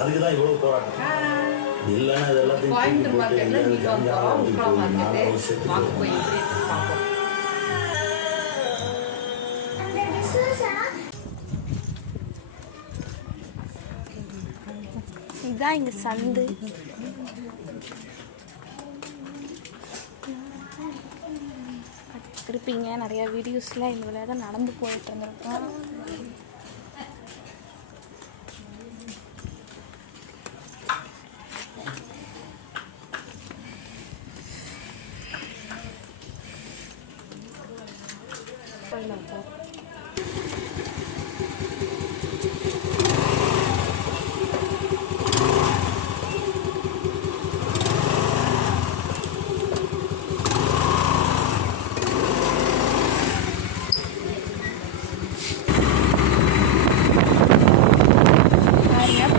அதுக்கு தான் இவ்வளோ போராட்டம். இல்லைன்னா இது எல்லாத்தையும் இதுதான் இங்கே சந்து. திருப்பிங்க நிறையா வீடியோஸில் இந்த வழியாக தான் நடந்து போயிட்டு இருந்திருக்கோம்.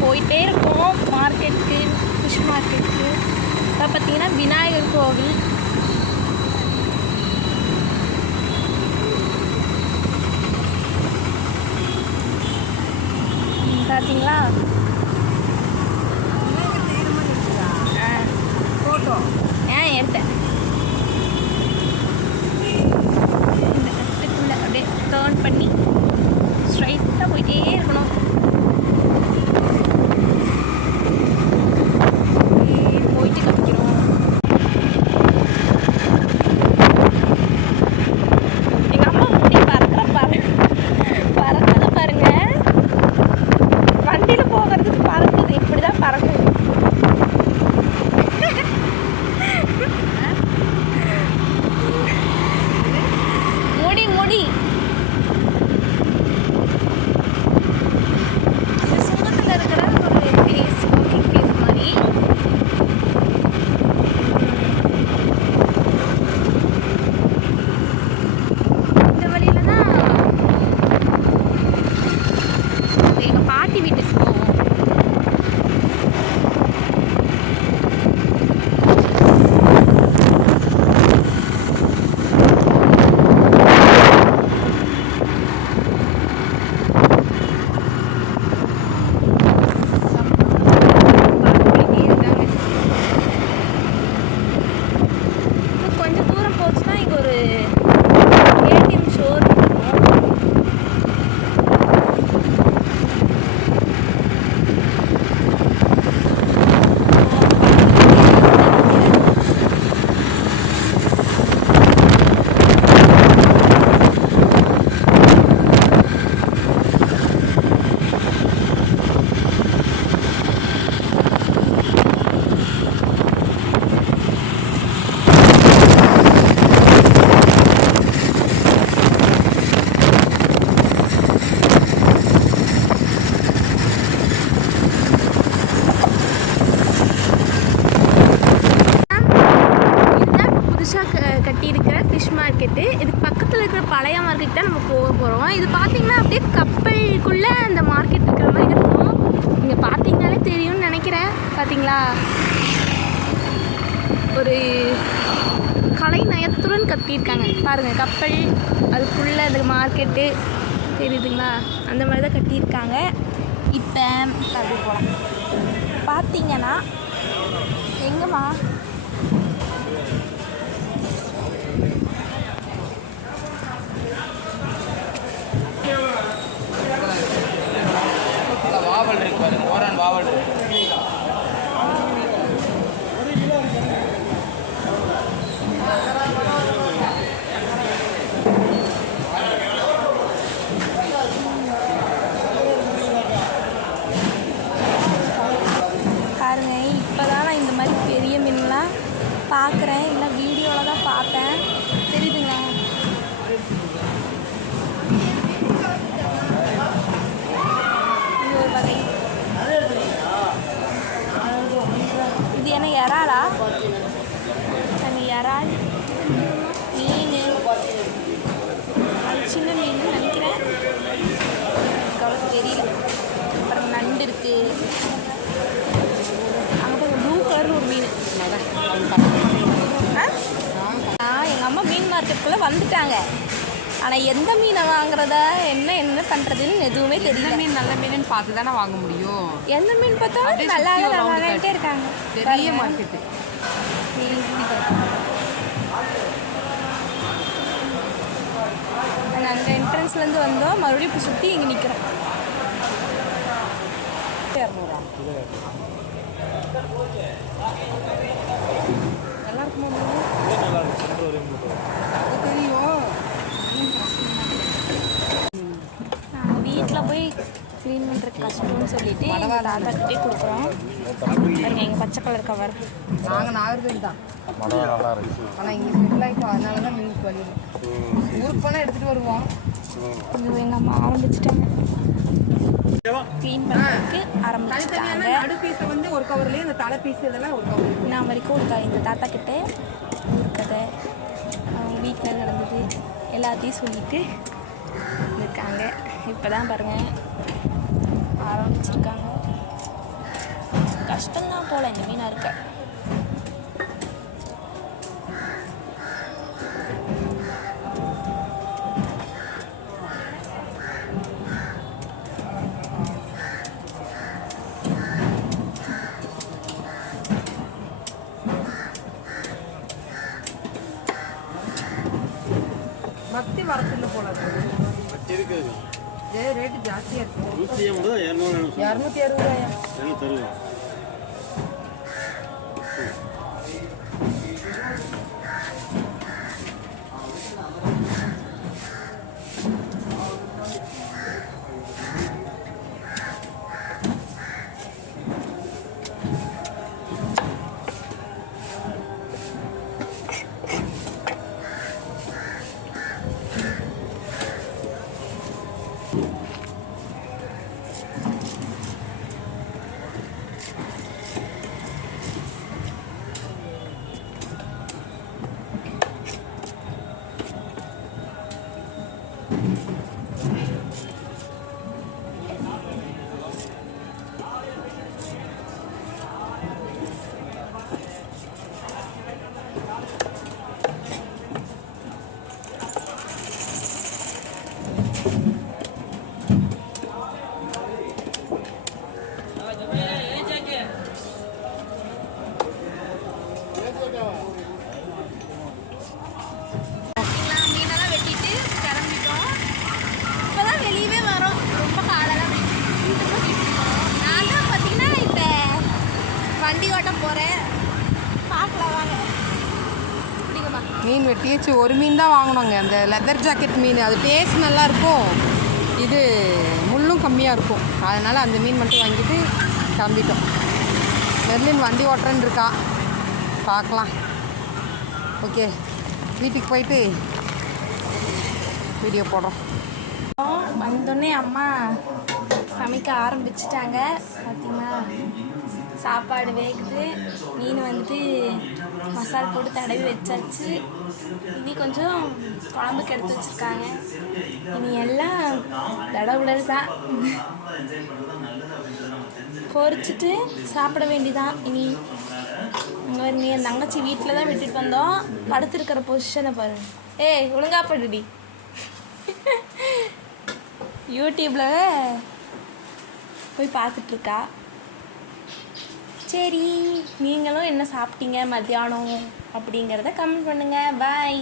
போயிட்டே இருக்கோம் மார்க்கெட்டுக்கு, ஃபிஷ் மார்க்கெட்டுக்கு. இப்போ பார்த்தீங்கன்னா விநாயகர் கோவில். பார்த்தீங்களா? ஃபோட்டோ எடுத்தேன். இந்த கட்டுக்குள்ளே அப்படியே டேர்ன் பண்ணி ஸ்ட்ரைட்டாக போயிட்டே இருக்கணும். போயிட்டு கட்டிக்கிறோம். எங்கள் அம்மா முடி பறக்கிறத பாருங்க. வண்டியில் போகிறதுக்கு பறக்குது. இப்படி தான் பறக்குது. முடி முடி சுங்கத்தில் இருக்கிற ஒரு பிளேஸ், வாக்கிங் பிளேஸ் மாதிரி. இந்த வழியில தான் எங்கள் பாட்டி வீட்டுக்கு போவோம். கொஞ்சம் தூரம் போச்சுன்னா இங்கே ஒரு ஏடிஎம் ஷோர் இருக்கும். கட்டியிருக்கிற ஃபிஷ் மார்க்கெட்டு. இதுக்கு பக்கத்தில் இருக்கிற பழைய மார்க்கெட் தான் நம்ம போக போகிறோம். இது பார்த்திங்கன்னா அப்படியே கப்பலுக்குள்ளே அந்த மார்க்கெட் இருக்கிற மாதிரி இருக்கும். நீங்கள் பார்த்தீங்கனாலே தெரியும்னு நினைக்கிறேன். பார்த்தீங்களா? ஒரு கலை நயத்துடன் கட்டியிருக்காங்க பாருங்கள். கப்பல் அதுக்குள்ளே அந்த மார்க்கெட்டு தெரியுதுங்களா? அந்த மாதிரி தான் கட்டியிருக்காங்க. இப்போ அப்படி போகலாம். பார்த்தீங்கன்னா எங்கேம்மா வாவல் இருக்கு பாருங்க. ஓரான் வாவல் இருக்கு. பாருங்க, இப்போதான் நான் இந்த மாதிரி பெரிய மீன்லாம் பார்க்குறேன். இல்லை வீடியோவில் தான் பார்த்தேன். தெரியுதுங்களா? இது என்ன இறாலா? அந்த இறால் மீன் அது சின்ன மீன் நினைக்கிறேன். அவ்வளோ தெரியல. அப்புறம் நண்டு இருக்குது. அங்கே ப்ளூ கலர் ஒரு மீன். எங்கள் அம்மா மீன் மார்க்கெட்டுக்குள்ளே வந்துட்டாங்க. ஆனால் எந்த மீனை வாங்குறதா என்ன பண்ணுறதுன்னு எதுவுமே தெரியல. மீன் நல்ல மீன் பார்த்து தானே வாங்க முடியும். எந்த மீன் பார்த்தாலும் நல்லாவே இருக்காங்க. பெரிய மார்க்கெட்டு. நாங்கள் என்ட்ரன்ஸ்லேருந்து வந்தோம், மறுபடியும் இப்போ சுற்றி இங்கே நிற்கிறோம். 200 நல்லா இருக்குமா? தெரியும். நாங்கள் வீட்டில் போய் க்ளீன் பண்ணுறதுக்கு கஷ்டம்னு சொல்லிட்டு எங்கள் தாத்தாக்கிட்டே கொடுக்குறோம். பாருங்க எங்கள் பச்சை கலர் கவர். நாங்கள் நாகர்கோவில் தான். ஆனால் இங்கே செட்டில் ஆகிப்போம், அதனால தான் மீனுக்கு வழி. ஊருக்கு போனால் எடுத்துகிட்டு வருவோம். இங்கே எங்கள் அம்மா ஆரம்பிச்சிட்டாங்க க்ளீன் பண்ணுறதுக்கு ஆரம்பிச்சிட்டாங்க. நடு பீஸை வந்து ஒரு கவர்லேயே இந்த தலை பீஸ் இதெல்லாம் ஒரு கவர். நான் வரைக்கும் எங்கள் தாத்தா கிட்டே ஊருக்கதை அவங்க வீட்டில் நடந்தது எல்லாத்தையும் சொல்லிட்டு இருக்காங்க. இப்போ தான் பாருங்கள் ஆரம்பிச்சிருக்காங்க. கஷ்டம்தான் போல் இந்த மீனாக இருக்க. மத்தி வரத்துல போல இருக்குது. ரேட்டு ஜாஸ்தியாக இருக்கும். 180 260. மீனெல்லாம் வெட்டிட்டு கிளம்பிட்டோம். இப்போ தான் வெளியவே வரோம். ரொம்ப காலெல்லாம் நான் தான் பார்த்தீங்கன்னா இப்போ வண்டி ஓட்ட போகிறேன். பார்க்கலாம் வாங்க. அப்படிங்கம்மா மீன் வெட்டியாச்சு. ஒரு மீன் தான் வாங்கினோங்க, அந்த லெதர் ஜாக்கெட் மீன். அது டேஸ்ட் நல்லாயிருக்கும், இது முள்ளும் கம்மியாக இருக்கும். அதனால் அந்த மீன் மட்டும் வாங்கிட்டு கிளம்பிட்டோம். மெர்லின் வண்டி ஓட்டுறேன்னு இருக்கா, பார்க்கலாம். ஓகே, வீட்டுக்கு போயிட்டு வீடியோ போடுறோம். வந்தோடனே அம்மா சமைக்க ஆரம்பிச்சிட்டாங்க. பார்த்தீங்கன்னா சாப்பாடு வேகுது. மீன் வந்துட்டு மசால் போட்டு தடவி வச்சாச்சு. இனி கொஞ்சம் குழம்புக்கு எடுத்து வச்சுருக்காங்க. இனி எல்லாம் தடவுடல் தான். பொரிச்சிட்டு சாப்பிட வேண்டிதான். இனி நீ என் தங்கச்சி வீட்டில் தான் விட்டுட்டு வந்தோம். படுத்துருக்கிற பொசிஷனை பாரு. ஏய் ஒழுங்கா படுடி. யூடியூப்பில் போய் பார்த்துட்ருக்கா. சரி, நீங்களும் என்ன சாப்பிட்டீங்க மத்தியானம் அப்படிங்கிறத கமெண்ட் பண்ணுங்கள். பாய்.